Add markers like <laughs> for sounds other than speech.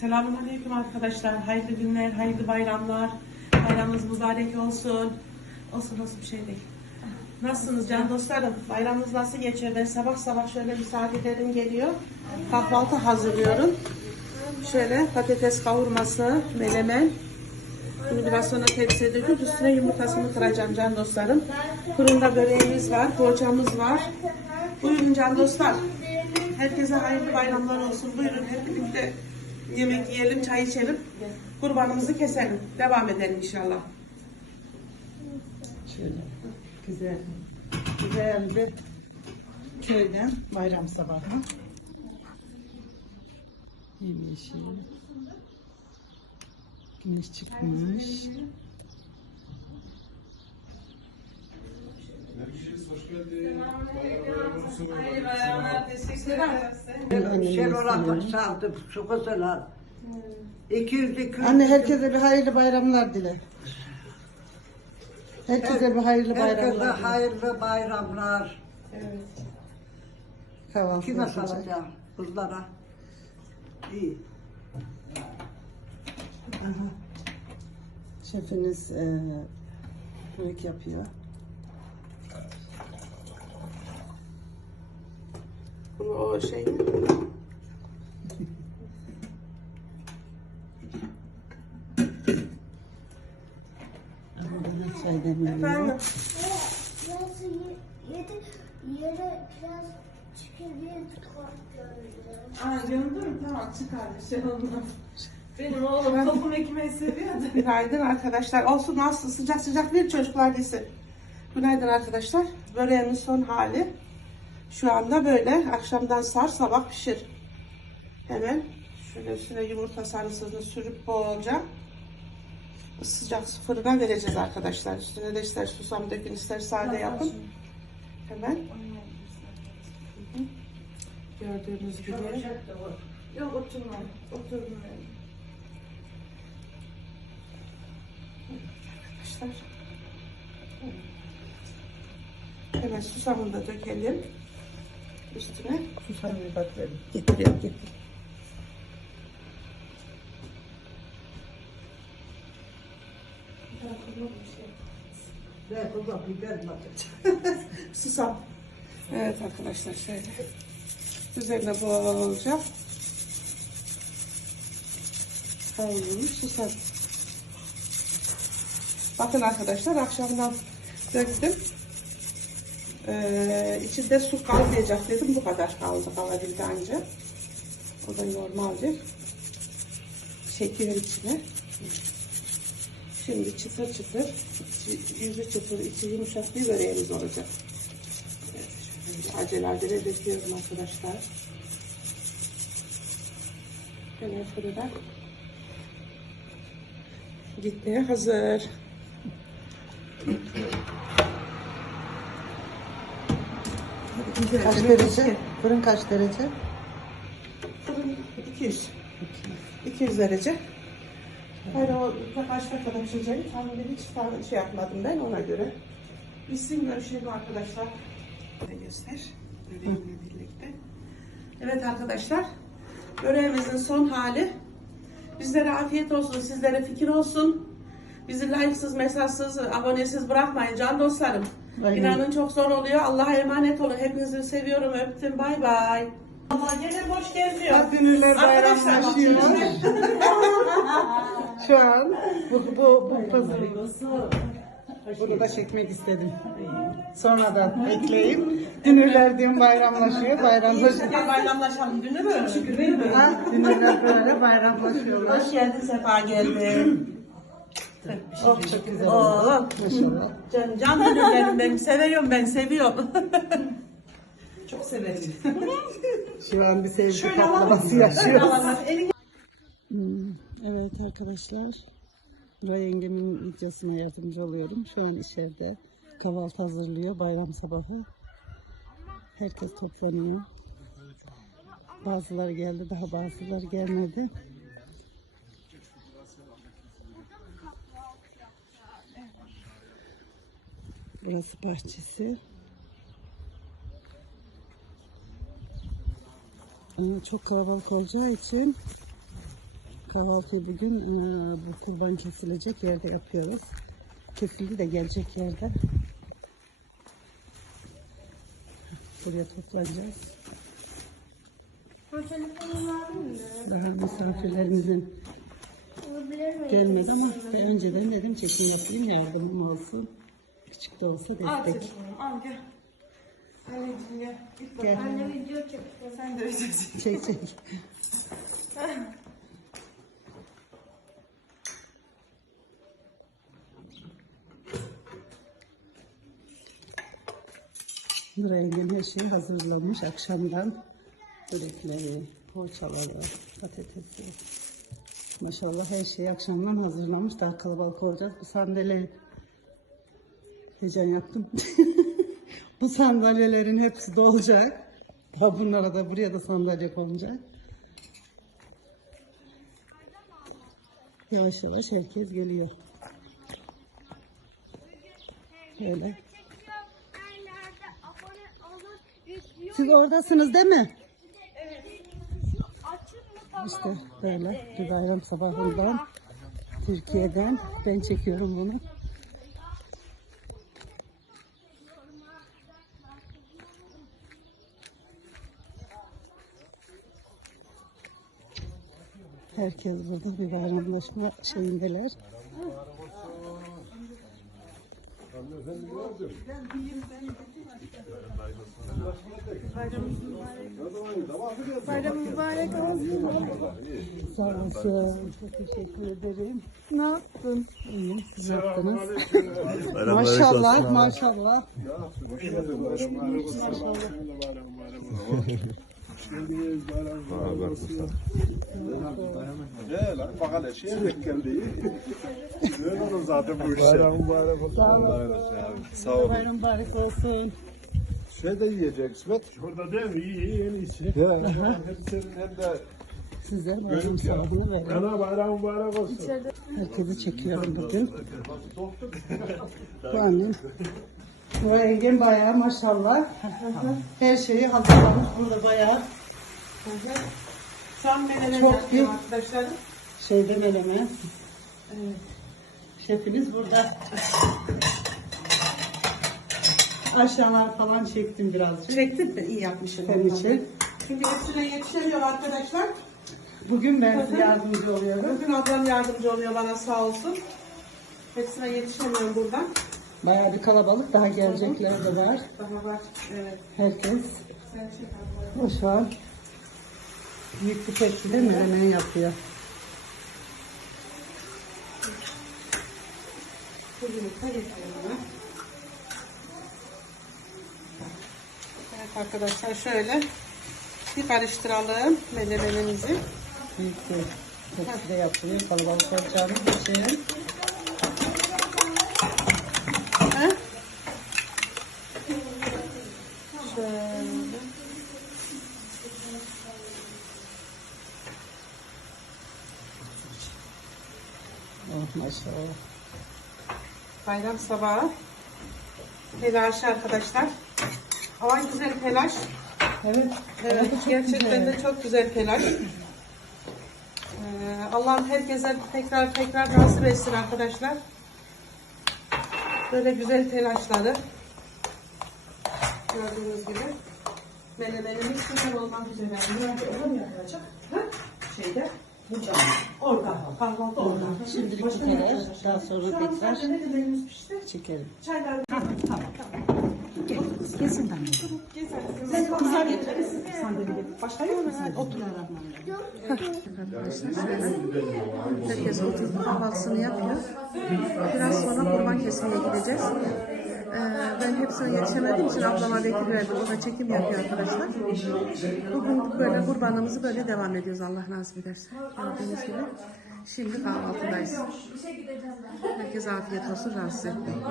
Selamünaleyküm arkadaşlar. Hayırlı günler, hayırlı bayramlar. Bayramınız mübarek olsun. Olsun olsun bir şey değil. Nasılsınız can dostlarım? Bayramınız nasıl geçiyor? Ben sabah sabah şöyle misafirlerim geliyor. Kahvaltı hazırlıyorum. Şöyle patates kavurması, menemen. Bunu biraz sonra tepsiye döküp üstüne yumurtasını kıracağım can dostlarım. Fırında böreğimiz var, poğaçamız var. Buyurun can dostlar. Herkese hayırlı bayramlar olsun. Buyurun hep birlikte yemek yiyelim, çay içelim. Kurbanımızı keselim. Devam edelim inşallah. Şöyle güzel, güzel bir köyden bayram sabahı. Yemyeşil. Güneş çıkmış. Şu kızlar. 200 200. Anne herkese bir hayırlı bayramlar dile. Herkese bir hayırlı Herkese bayramlar. dile. hayırlı bayramlar. Kahvaltı Kime yapacak. salacağım? Kızlara. İyi. Aha. Şefiniz eee börek yapıyor. Bunu o şey. Efendim. Biraz yedi yere biraz çıkabilir. Aa yanında mı? Tamam çıkar bir şey olmaz. Benim oğlum toplum ekmeği seviyordu. Günaydın arkadaşlar. Olsun nasıl sıcak sıcak bir çocuklar yesin. Günaydın arkadaşlar. Böreğimin son hali. Şu anda böyle. Akşamdan sar sabah pişir. Hemen şöyle üstüne yumurta sarısını sürüp bolca sıcak fırına vereceğiz arkadaşlar. Üstüne de ister susam dökün ister sade yapın. Hemen. Gördüğünüz gibi. Yok oturma. Oturma. Arkadaşlar. Hemen susamını da dökelim. Üstüne. Susam verin. Getiriyorum getir. <laughs> Susam. Evet arkadaşlar şöyle. Üzerine bolca kavrulmuş susam. Bakın arkadaşlar akşamdan döktüm. Ee, içinde su kalmayacak dedim. Bu kadar kaldı kalabildi anca. O da normaldir. Çekiyor içine. Şimdi çıtır çıtır, yüzü çıtır, içi yumuşak bir böreğimiz olacak. Evet, şöyle acele acele döküyorum arkadaşlar. Hemen fırına gitmeye hazır. Kaç derece? Fırın kaç derece? Fırın 200. 200 derece. Hayır o kaç dakikada pişireceğini tahmin hiç tahmin şey yapmadım ben ona göre. Bizim görüşelim arkadaşlar. Göster. Böreğimle birlikte. Evet arkadaşlar. Böreğimizin son hali. Bizlere afiyet olsun, sizlere fikir olsun. Bizi like'sız, mesajsız, abonesiz bırakmayın can dostlarım. Aynen. İnanın çok zor oluyor. Allah'a emanet olun. Hepinizi seviyorum. Öptüm. Bay bay. Allah gene boş geziyor. Bak Arkadaşlar bayramlaşıyor. <laughs> Şu an bu, bu, bu pazarı. Bunu da çekmek istedim. Sonradan ekleyip dünürler dün bayramlaşıyor, bayramlaşıyor. Bayramlaşalım. Dünür mü? Şükür değil mi? Ha, dünürler böyle bayramlaşıyorlar. Hoş geldin, sefa geldin. Oh çok güzel. Oo, Maşallah. can, can dünürlerim benim. Seviyorum ben, seviyorum. <laughs> Çok severim. Şu an bir sevgi Şöyle patlaması yaşıyoruz. Hmm, Evet arkadaşlar. Nuray yengemin videosuna yardımcı oluyorum. Şu an içeride kahvaltı hazırlıyor bayram sabahı. Herkes toplanıyor. Bazıları geldi daha bazıları gelmedi. Burası bahçesi. Ee, Çok kalabalık olacağı için Kahvaltıyı bugün e, bu kurban kesilecek yerde yapıyoruz. Kesildi de gelecek yerde. Buraya toplanacağız. Daha misafirlerimizin gelmedi ama ben önceden dedim çekim yapayım yardımım olsun. Küçük de olsa Al destek. al gel. Anneciğim gel. Git Gel. bakalım. Anne video çekti. Sen de öleceksin. Çek çek. Nuray'ın her şey hazırlanmış akşamdan. Börekleri, poğaçaları, patatesi. Maşallah her şeyi akşamdan hazırlamış. Daha kalabalık olacak. Bu sandalye heyecan yaptım. <laughs> Bu sandalyelerin hepsi dolacak. Daha bunlara da buraya da sandalye konacak. Yavaş yavaş herkes geliyor. Öyle. Nerede abone olun, yüklüyor. Siz oradasınız değil mi? İşte böyle bir bayram sabahından Türkiye'den ben çekiyorum bunu. Herkes burada bir bayramlaşma şeyindeler. Bayram mübarek olsun. Sağ olasın. Çok teşekkür ederim. Ne yaptın? İyiyim. Siz yaptınız. maşallah, maşallah. Ne lan bak hele şeye denk geldi. Böyle olur zaten bu işler. Bayram mübarek olsun. Sağ olun. Bayram mübarek olsun. Şey de yiyecek İsmet. Burada değil mi? İyi iyi en iyisi. Ya, hem senin hem de Size bayram sabahını verin. Ana bayram mübarek olsun. Herkesi çekiyorum bugün. Bu annem. Bu yengem bayağı maşallah. Her şeyi hazırlamış burada bayağı. Şu an menemen Çok yapıyor iyi. arkadaşlar. Şeyde meleme. Şefimiz burada. Aşağılar falan çektim birazcık. Çektin mi? İyi yapmışsın. Senin için. Çünkü hepsine yetişemiyor arkadaşlar. Bugün ben size yardımcı oluyorum. Bugün ablam yardımcı oluyor bana sağ olsun. Hepsine yetişemiyorum buradan. Bayağı bir kalabalık. Daha gelecekler de var. Daha var. Evet. Herkes abla. o şu an büyük bir tepside menemen yapıyor. Evet arkadaşlar şöyle bir karıştıralım menemenimizi. Büyük bir tepside yapılıyor. Kalabalık olacağını için. Şöyle. Oh maşallah. Bayram sabahı. Telaşı arkadaşlar. Hava güzel telaş. Evet. Evet, gerçekten de çok güzel telaş. Ee, Allah herkese tekrar tekrar nasip etsin arkadaşlar. Böyle güzel telaşları. Gördüğünüz gibi. Menemenimiz güzel olmak üzere. Mı yapılacak? Ha? Şeyde. Burada. Orada. Kahvaltı orada. Şimdilik bu kadar. Daha sonra tekrar çekelim. Çaylar. Kesin ben. Sen kızar getirirsin. Başka yok mu? Otur. Herkes oturup kahvaltısını yapıyor. Biraz sonra kurban kesmeye gideceğiz. Ee, ben hepsine yetişemediğim için ablama vekil verdim. O da çekim yapıyor arkadaşlar. Bugün böyle kurbanımızı böyle devam ediyoruz Allah nasip ederse. Gördüğünüz gibi. Şimdi kahvaltıdayız. Herkese afiyet olsun, rahatsız etmeyin.